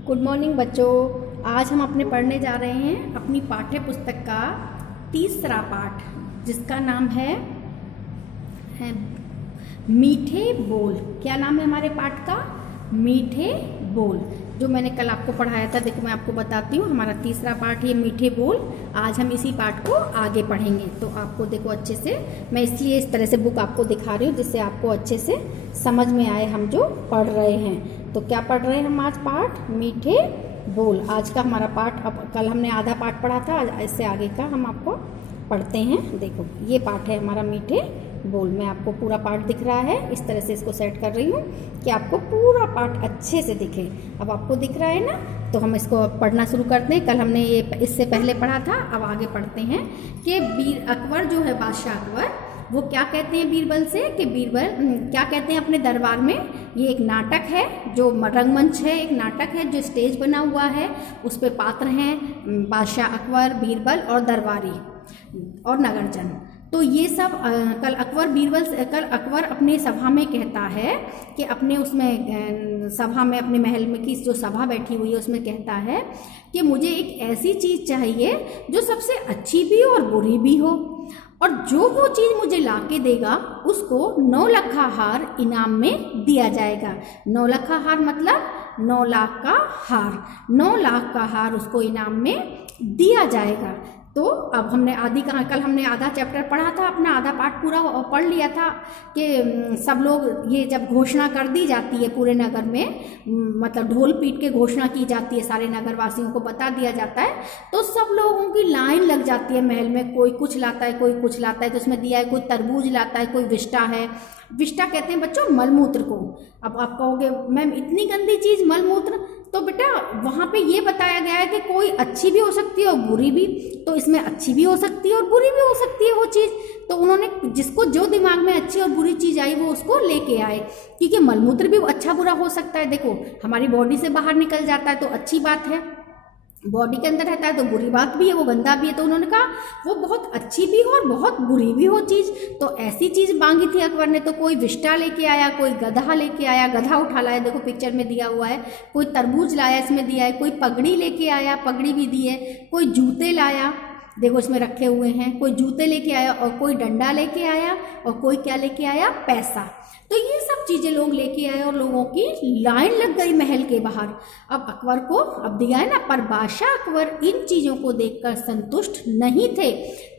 Good morning बच्चों। आज हम अपने पढ़ने जा रहे हैं अपनी पाठ्य पुस्तक का तीसरा पाठ, जिसका नाम है मीठे बोल। क्या नाम है हमारे पाठ का? मीठे बोल। जो मैंने कल आपको पढ़ाया था, देखो मैं आपको बताती हूँ। हमारा तीसरा पाठ ये मीठे बोल। आज हम इसी पाठ को आगे पढ़ेंगे। तो आपको देखो अच्छे से, मैं इसलिए इस तरह से बुक आपको दिखा रही हूँ जिससे आपको अच्छे से समझ में आए हम जो पढ़ रहे हैं। तो क्या पढ़ रहे हैं हम आज? पाठ मीठे बोल। आज का हमारा पाठ, अब कल हमने आधा पाठ पढ़ा था, आज इससे आगे का हम आपको पढ़ते हैं। देखो ये पाठ है हमारा मीठे बोल। मैं आपको पूरा पाठ दिख रहा है, इस तरह से इसको सेट कर रही हूँ कि आपको पूरा पाठ अच्छे से दिखे। अब आपको दिख रहा है ना, तो हम इसको पढ़ना शुरू करते हैं। कल हमने ये इससे पहले पढ़ा था, अब आगे पढ़ते हैं कि अकबर जो है, बादशाह अकबर, वो क्या कहते हैं बीरबल से कि बीरबल क्या कहते हैं अपने दरबार में। ये एक नाटक है जो रंगमंच है, एक नाटक है जो स्टेज बना हुआ है। उस पर पात्र हैं बादशाह अकबर, बीरबल और दरबारी और नगरजन। तो ये सब कल अकबर अपने सभा में कहता है कि अपने उसमें सभा में, अपने महल में की जो सभा बैठी हुई है उसमें कहता है कि मुझे एक ऐसी चीज़ चाहिए जो सबसे अच्छी भी हो और बुरी भी हो, और जो वो चीज़ मुझे लाके देगा उसको 9 लखा हार इनाम में दिया जाएगा। 9 लखा हार मतलब 9 लाख का हार, 9 लाख का हार उसको इनाम में दिया जाएगा। तो अब हमने कल हमने आधा चैप्टर पढ़ा था, अपना आधा पाठ पूरा पढ़ लिया था कि सब लोग, ये जब घोषणा कर दी जाती है पूरे नगर में, मतलब ढोल पीट के घोषणा की जाती है, सारे नगरवासियों को बता दिया जाता है, तो सब लोगों की लाइन लग जाती है महल में। कोई कुछ लाता है, कोई कुछ लाता है, तो उसमें दिया है कोई तरबूज लाता है, कोई विष्टा है। विष्टा कहते हैं बच्चों मलमूत्र को। अब आप कहोगे मैम इतनी गंदी चीज़ मलमूत्र, तो बेटा वहाँ पे ये बताया गया है कि कोई अच्छी भी हो सकती है और बुरी भी, तो इसमें अच्छी भी हो सकती है और बुरी भी हो सकती है वो चीज़। तो उन्होंने जिसको जो दिमाग में अच्छी और बुरी चीज़ आई वो उसको लेके आए, क्योंकि मलमूत्र भी अच्छा बुरा हो सकता है। देखो हमारी बॉडी से बाहर निकल जाता है तो अच्छी बात है, बॉडी के अंदर रहता है तो बुरी बात भी है, वो गंदा भी है। तो उन्होंने कहा वो बहुत अच्छी भी हो और बहुत बुरी भी हो चीज़। तो ऐसी चीज़ मांगी थी अकबर ने। तो कोई विष्टा लेके आया, कोई गधा लेके आया, गधा उठा लाया, देखो पिक्चर में दिया हुआ है। कोई तरबूज लाया, इसमें दिया है। कोई पगड़ी लेके आया, पगड़ी भी दी है। कोई जूते लाया, देखो इसमें रखे हुए हैं। कोई जूते लेके आया, और कोई डंडा लेके आया, और कोई क्या लेके आया? पैसा। तो ये सब चीज़ें लोग लेके आए और लोगों की लाइन लग गई महल के बाहर। अब अकबर को अब दिया है ना, पर बादशाह अकबर इन चीज़ों को देखकर संतुष्ट नहीं थे।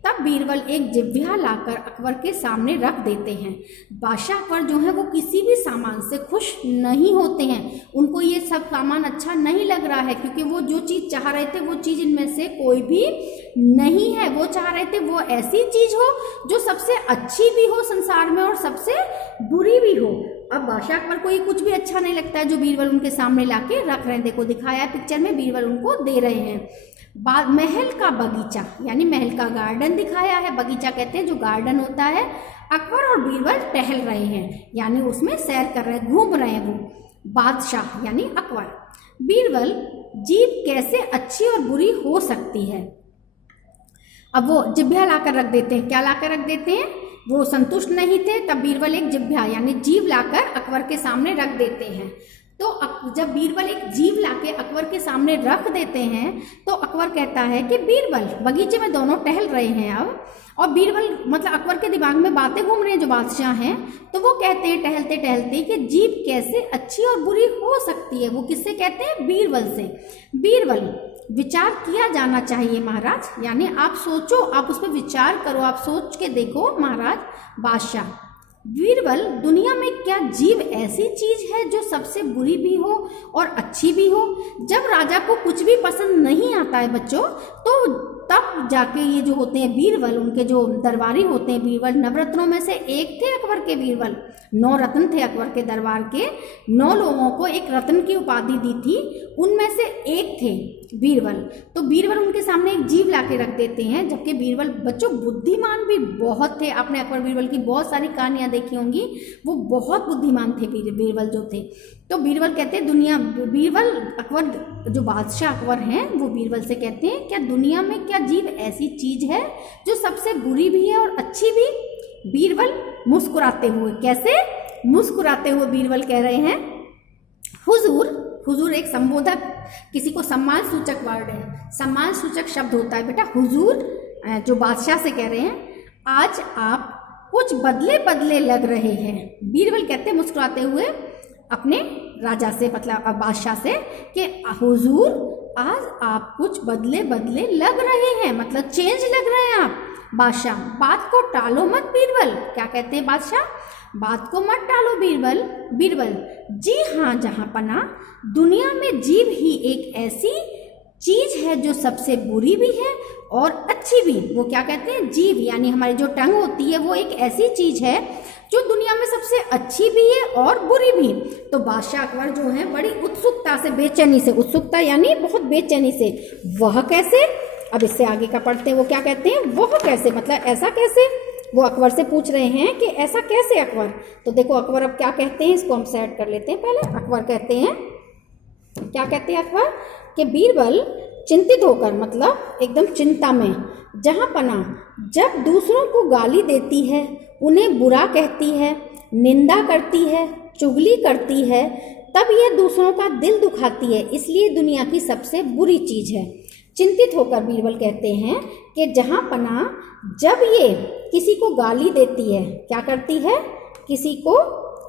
तब बीरबल एक जिभ्या लाकर अकबर के सामने रख देते हैं। बादशाह अकबर जो है वो किसी भी सामान से खुश नहीं होते हैं। उनको ये सब सामान अच्छा नहीं लग रहा है, क्योंकि वो जो चीज़ चाह रहे थे वो चीज़ इनमें से कोई भी नहीं है। वो चाह रहे थे वो ऐसी चीज़ हो जो सबसे अच्छी भी हो संसार में और सबसे बुरी भी हो। अब बादशाह अकबर को ये कुछ भी अच्छा नहीं लगता है जो बीरबल उनके सामने लाके रख रहे हैं। देखो दिखाया है पिक्चर में, बीरबल उनको दे रहे हैं। महल का बगीचा यानी महल का गार्डन दिखाया है। बगीचा कहते हैं जो गार्डन होता है। अकबर और बीरबल टहल रहे हैं, यानी उसमें सैर कर रहे हैं, घूम रहे हैं वो बादशाह यानी अकबर। बीरबल, जीभ कैसे अच्छी और बुरी हो सकती है? अब वो जिभ्या लाकर रख देते हैं। क्या लाकर रख देते हैं? वो संतुष्ट नहीं थे, तब बीरबल एक जिभ्या यानी जीभ लाकर अकबर के सामने रख देते हैं। तो जब बीरबल एक जीभ लाके अकबर के सामने रख देते हैं तो अकबर कहता है कि बीरबल, बगीचे में दोनों टहल रहे हैं अब, और बीरबल मतलब अकबर के दिमाग में बातें घूम रही हैं जो बादशाह हैं। तो वो कहते हैं टहलते टहलते कि जीभ कैसे अच्छी और बुरी हो सकती है। वो किससे कहते हैं? बीरबल से। बीरबल, विचार किया जाना चाहिए महाराज, यानी आप सोचो, आप उस पर विचार करो, आप सोच के देखो महाराज। बादशाह, बीरबल, दुनिया में क्या जीभ ऐसी चीज है जो सबसे बुरी भी हो और अच्छी भी हो? जब राजा को कुछ भी पसंद नहीं आता है बच्चों, तो तब जाके ये जो होते हैं बीरबल, उनके जो दरबारी होते हैं बीरबल, नवरत्नों में से एक थे अकबर के बीरबल। 9 रत्न थे अकबर के दरबार के। 9 लोगों को एक रत्न की उपाधि दी थी, उनमें से एक थे बीरबल। तो बीरबल उनके सामने एक जीभ लाके रख देते हैं, जबकि बीरबल बच्चों बुद्धिमान भी बहुत थे। आपने अकबर बीरबल की बहुत सारी कहानियां देखी होंगी, वो बहुत बुद्धिमान थे बीरबल जो थे। तो बीरबल कहते हैं बीरबल, अकबर जो बादशाह अकबर हैं वो बीरबल से कहते हैं क्या दुनिया में क्या जीभ ऐसी चीज है जो सबसे बुरी भी है और अच्छी भी? बीरबल मुस्कुराते हुए, कैसे मुस्कुराते हुए बीरबल कह रहे हैं, हुजूर हुजूर एक संबोधक, किसी को सम्मान सूचक वर्ड है, सम्मान सूचक शब्द होता है बेटा। हुजूर जो बादशाह से कह रहे हैं, आज आप कुछ बदले बदले लग रहे हैं। बीरबल कहते हैं मुस्कुराते हुए अपने राजा से, मतलब बादशाह से, कि हुजूर आज आप कुछ बदले बदले लग रहे हैं, मतलब चेंज लग रहे हैं आप। बादशाह, बात को टालो मत बीरबल। क्या कहते हैं बादशाह? बात को मत टालो बीरबल। बीरबल, जी हाँ जहाँपना, दुनिया में जीव ही एक ऐसी चीज है जो सबसे बुरी भी है और अच्छी भी। वो क्या कहते हैं? जीव यानी हमारी जो टंग होती है वो एक ऐसी चीज है जो दुनिया में सबसे अच्छी भी है और बुरी भी। तो बादशाह अकबर जो है बड़ी उत्सुकता से, बेचैनी से, उत्सुकता यानी बहुत बेचैनी से, वह कैसे, अब इससे आगे का पढ़ते हैं, वो क्या कहते हैं, वह कैसे, मतलब ऐसा कैसे, वो अकबर से पूछ रहे हैं कि ऐसा कैसे अकबर। तो देखो अकबर अब क्या कहते हैं, इसको हम सेट कर लेते हैं पहले। अकबर कहते हैं, क्या कहते हैं अकबर, कि बीरबल चिंतित होकर, मतलब एकदम चिंता में, जहाँपना, जब दूसरों को गाली देती है, उन्हें बुरा कहती है, निंदा करती है, चुगली करती है, तब यह दूसरों का दिल दुखाती है, इसलिए दुनिया की सबसे बुरी चीज है। चिंतित होकर बीरबल कहते हैं कि जहाँपना, जब ये किसी को गाली देती है, क्या करती है, किसी को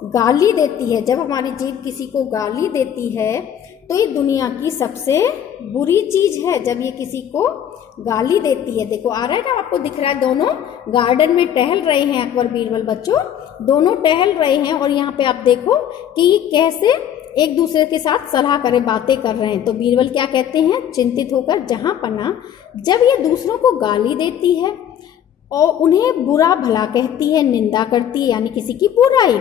गाली देती है, जब हमारी जीभ किसी को गाली देती है तो ये दुनिया की सबसे बुरी चीज है, जब ये किसी को गाली देती है। देखो आ रहा है ना, आपको दिख रहा है, दोनों गार्डन में टहल रहे हैं अकबर बीरबल बच्चों, दोनों टहल रहे हैं और यहाँ पे आप देखो कि ये कैसे एक दूसरे के साथ सलाह करे, बातें कर रहे हैं। तो बीरबल क्या कहते हैं, चिंतित होकर, जहाँपना, जब ये दूसरों को गाली देती है और उन्हें बुरा भला कहती है, निंदा करती है यानी किसी की बुराई,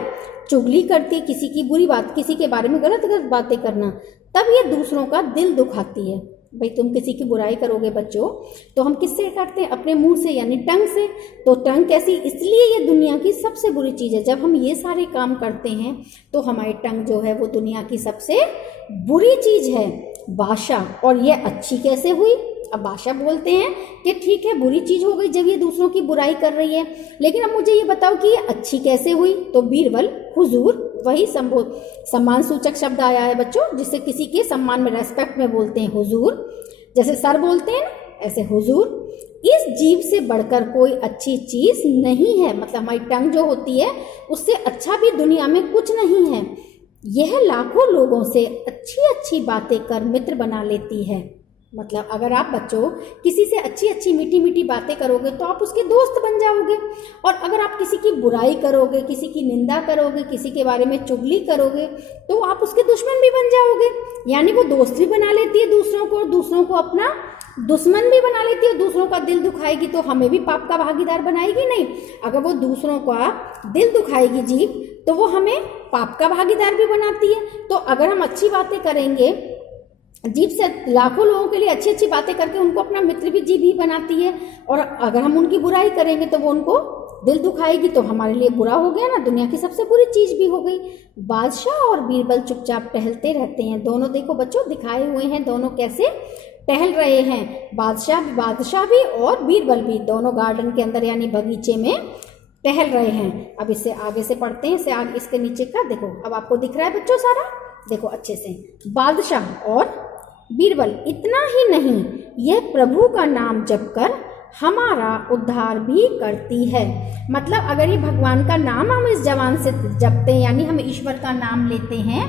चुगली करती है, किसी की बुरी बात, किसी के बारे में गलत गलत बातें करना, तब ये दूसरों का दिल दुखाती है। भाई तुम किसी की बुराई करोगे बच्चों तो हम किससे करते हैं, अपने मुंह से यानी टंग से। तो टंग कैसी, इसलिए ये दुनिया की सबसे बुरी चीज़ है। जब हम ये सारे काम करते हैं तो हमारी टंग जो है वो दुनिया की सबसे बुरी चीज़ है। बादशाह, और ये अच्छी कैसे हुई? अब बादशाह बोलते हैं कि ठीक है बुरी चीज़ हो गई जब ये दूसरों की बुराई कर रही है, लेकिन अब मुझे ये बताओ कि ये अच्छी कैसे हुई? तो बीरबल, हुजूर, वही सम्मान सूचक शब्द आया है बच्चों, जिससे किसी के सम्मान में, रेस्पेक्ट में बोलते हैं हुजूर, जैसे सर बोलते हैं ना ऐसे हुजूर। इस जीव से बढ़कर कोई अच्छी चीज नहीं है, मतलब हमारी टंग जो होती है उससे अच्छा भी दुनिया में कुछ नहीं है। यह लाखों लोगों से अच्छी अच्छी बातें कर मित्र बना लेती है। मतलब अगर आप बच्चों किसी से अच्छी अच्छी मीठी मीठी बातें करोगे तो आप उसके दोस्त बन जाओगे, और अगर आप किसी की बुराई करोगे, किसी की निंदा करोगे, किसी के बारे में चुगली करोगे तो आप उसके दुश्मन भी बन जाओगे। यानी वो दोस्त भी बना लेती है दूसरों को, दूसरों को अपना दुश्मन भी बना लेती है, दूसरों का दिल दुखाएगी तो हमें भी पाप का भागीदार बनाएगी नहीं। अगर वो दूसरों का दिल दुखाएगी जीव तो वो हमें पाप का भागीदार भी बनाती है। तो अगर हम अच्छी बातें करेंगे, जीभ से लाखों लोगों के लिए अच्छी अच्छी बातें करके उनको अपना मित्र भी जीभ ही बनाती है, और अगर हम उनकी बुराई करेंगे तो वो उनको दिल दुखाएगी तो हमारे लिए बुरा हो गया ना, दुनिया की सबसे बुरी चीज भी हो गई। बादशाह और बीरबल चुपचाप टहलते रहते हैं। दोनों देखो बच्चों दिखाए हुए हैं, दोनों कैसे टहल रहे हैं। बादशाह भी और बीरबल भी दोनों गार्डन के अंदर यानी बगीचे में टहल रहे हैं। अब इससे आगे से पढ़ते हैं, इससे आगे इसके नीचे का देखो, अब आपको दिख रहा है बच्चों सारा, देखो अच्छे से। बादशाह और बीरबल, इतना ही नहीं, यह प्रभु का नाम जपकर हमारा उद्धार भी करती है। मतलब अगर ये भगवान का नाम हम इस जबान से जपते हैं यानी हम ईश्वर का नाम लेते हैं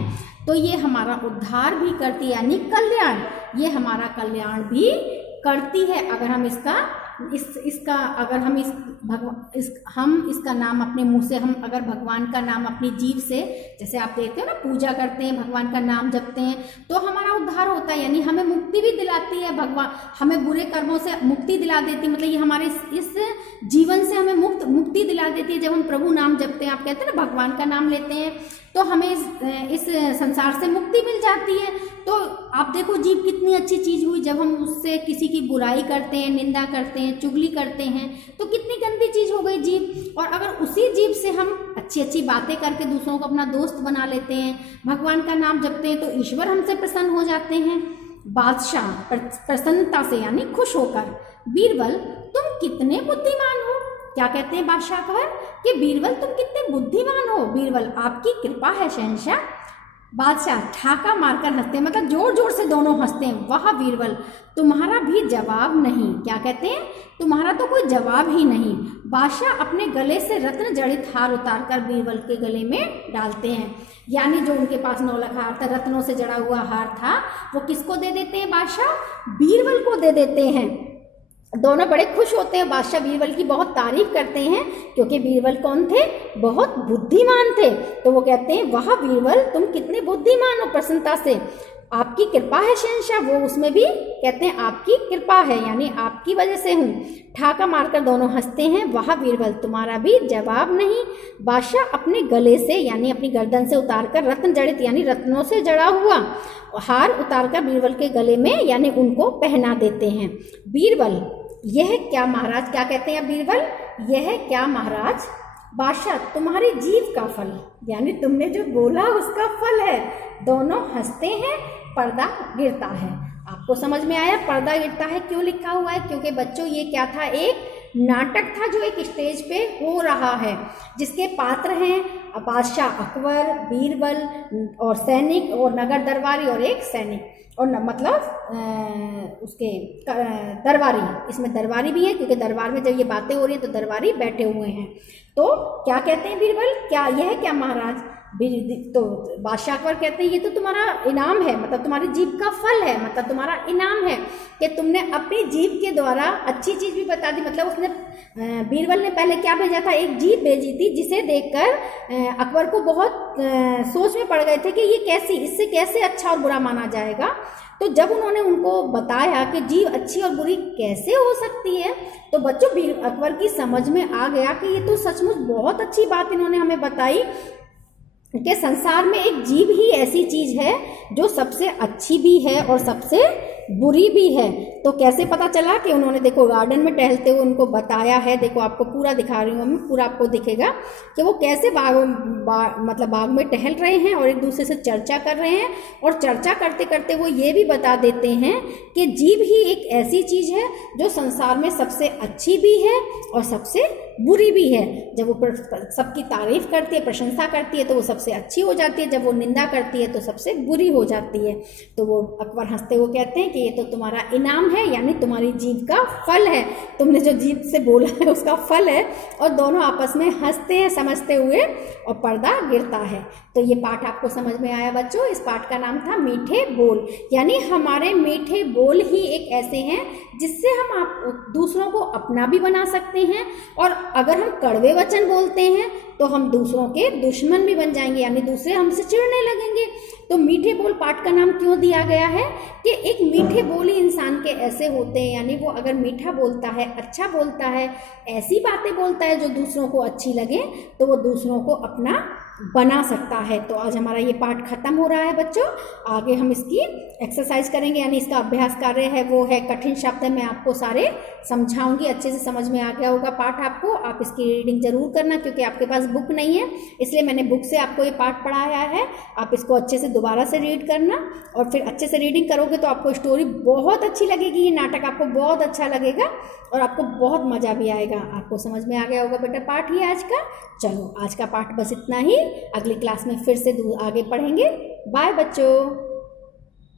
तो ये हमारा उद्धार भी करती है, यानी कल्याण, ये हमारा कल्याण भी करती है। अगर हम इसका अगर हम इसका नाम अपने मुंह से, हम अगर भगवान का नाम अपनी जीभ से, जैसे आप देखते हो ना पूजा करते हैं, भगवान का नाम जपते हैं तो हमारा उद्धार होता है, यानी हमें मुक्ति भी दिलाती है भगवान, हमें बुरे कर्मों से मुक्ति दिला देती है। मतलब ये हमारे इस जीवन से हमें मुक्ति दिला देती है जब हम प्रभु नाम जपते हैं। आप कहते हैं ना भगवान का नाम लेते हैं तो हमें इस संसार से मुक्ति मिल जाती है। तो आप देखो जीभ कितनी अच्छी चीज हुई, जब हम उससे किसी की बुराई करते हैं, निंदा करते हैं, चुगली करते हैं तो कितनी गंदी चीज हो गई जीभ। और अगर उसी जीभ से हम अच्छी अच्छी बातें करके दूसरों को अपना दोस्त बना लेते हैं, भगवान का नाम जपते हैं तो ईश्वर हमसे प्रसन्न हो जाते हैं। बादशाह प्रसन्नता से यानी खुश होकर, बीरबल तुम कितने बुद्धिमान हो। क्या कहते हैं बादशाह अकबर कि बीरबल तुम कितने बुद्धिमान हो। बीरबल, आपकी कृपा है शहंशाह, बादशाह ठाका मारकर हंसते हैं, मतलब जोर जोर से दोनों हंसते हैं। वह बीरबल तुम्हारा भी जवाब नहीं, क्या कहते हैं, तुम्हारा तो कोई जवाब ही नहीं। बादशाह अपने गले से रत्न जड़ित हार उतारकर बीरबल के गले में डालते हैं, यानी जो उनके पास नौलख हार था, रत्नों से जड़ा हुआ हार था, वो किसको दे देते हैं, बादशाह बीरबल को दे देते हैं। दोनों बड़े खुश होते हैं, बादशाह बीरबल की बहुत तारीफ करते हैं, क्योंकि बीरबल कौन थे, बहुत बुद्धिमान थे। तो वो कहते हैं वाह बीरबल तुम कितने बुद्धिमान हो, प्रसन्नता से, आपकी कृपा है शहंशाह। वो उसमें भी कहते हैं आपकी कृपा है, यानी आपकी वजह से हूँ। ठाका मारकर दोनों हंसते हैं, वाह बीरबल तुम्हारा भी जवाब नहीं। बादशाह अपने गले से यानी अपनी गर्दन से उतारकर रत्न जड़ित यानी रत्नों से जड़ा हुआ हार उतारकर बीरबल के गले में यानी उनको पहना देते हैं। बीरबल यह क्या महाराज, क्या कहते हैं बीरबल, यह क्या महाराज। बादशाह तुम्हारी जीभ का फल, यानी तुमने जो बोला उसका फल है। दोनों हंसते हैं, पर्दा गिरता है। आपको समझ में आया पर्दा गिरता है क्यों लिखा हुआ है, क्योंकि बच्चों ये क्या था, एक नाटक था जो एक स्टेज पे हो रहा है, जिसके पात्र हैं बादशाह अकबर, बीरबल और सैनिक और नगर दरबारी और एक सैनिक और मतलब उसके दरबारी, इसमें दरबारी भी है क्योंकि दरबार में जब ये बातें हो रही हैं तो दरबारी बैठे हुए हैं। तो क्या कहते हैं बीरबल, क्या यह क्या महाराज। तो बादशाह अकबर कहते हैं ये तो तुम्हारा इनाम है, मतलब तुम्हारी जीभ का फल है, मतलब तुम्हारा इनाम है कि तुमने अपनी जीभ के द्वारा अच्छी चीज़ भी बता दी। मतलब उसने बीरबल ने पहले क्या भेजा था, एक जीभ भेजी थी जिसे देखकर अकबर को बहुत सोच में पड़ गए थे कि ये कैसी, इससे कैसे अच्छा और बुरा माना जाएगा। तो जब उन्होंने उनको बताया कि जीभ अच्छी और बुरी कैसे हो सकती है, तो बच्चों अकबर की समझ में आ गया कि ये तो सचमुच बहुत अच्छी बात इन्होंने हमें बताई कि संसार में एक जीभ ही ऐसी चीज़ है जो सबसे अच्छी भी है और सबसे बुरी भी है। तो कैसे पता चला कि उन्होंने देखो गार्डन में टहलते हुए उनको बताया है, देखो आपको पूरा दिखा रही हूँ मैं, पूरा आपको दिखेगा कि वो कैसे मतलब बाग में टहल रहे हैं और एक दूसरे से चर्चा कर रहे हैं, और चर्चा करते करते वो ये भी बता देते हैं कि जीभ ही एक ऐसी चीज़ है जो संसार में सबसे अच्छी भी है और सबसे बुरी भी है। जब वो सबकी तारीफ करती है, प्रशंसा करती है तो वो सबसे अच्छी हो जाती है, जब वो निंदा करती है तो सबसे बुरी हो जाती है। तो वो अकबर हंसते हुए कहते हैं कि ये तो तुम्हारा इनाम है, यानी तुम्हारी जीभ का फल है, तुमने जो जीभ से बोला है उसका फल है। और दोनों आपस में हंसते हैं समझते हुए और पर्दा गिरता है। तो ये पाठ आपको समझ में आया बच्चों। इस पाठ का नाम था मीठे बोल, यानी हमारे मीठे बोल ही एक ऐसे हैं जिससे हम दूसरों को अपना भी बना सकते हैं, और अगर हम कड़वे वचन बोलते हैं तो हम दूसरों के दुश्मन भी बन जाएंगे, यानी दूसरे हमसे चिढ़ने लगेंगे। तो मीठे बोल पाठ का नाम क्यों दिया गया है कि एक मीठे बोल ही इंसान के ऐसे होते हैं, यानी वो अगर मीठा बोलता है, अच्छा बोलता है, ऐसी बातें बोलता है जो दूसरों को अच्छी लगे, तो वो दूसरों को अपना बना सकता है। तो आज हमारा ये पाठ खत्म हो रहा है बच्चों। आगे हम इसकी एक्सरसाइज करेंगे, यानी इसका अभ्यास कार्य है वो है कठिन शब्द है, मैं आपको सारे समझाऊंगी, अच्छे से समझ में आ गया होगा पाठ आपको। आप इसकी रीडिंग जरूर करना क्योंकि आपके पास बुक नहीं है, इसलिए मैंने बुक से आपको ये पाठ पढ़ाया है। आप इसको अच्छे से दोबारा से रीड करना, और फिर अच्छे से रीडिंग करोगे तो आपको स्टोरी बहुत अच्छी लगेगी, ये नाटक आपको बहुत अच्छा लगेगा और आपको बहुत मज़ा भी आएगा। आपको समझ में आ गया होगा बेटा पाठ ही आज का। चलो आज का पाठ बस इतना ही, अगली क्लास में फिर से आगे पढ़ेंगे। बाय बच्चों।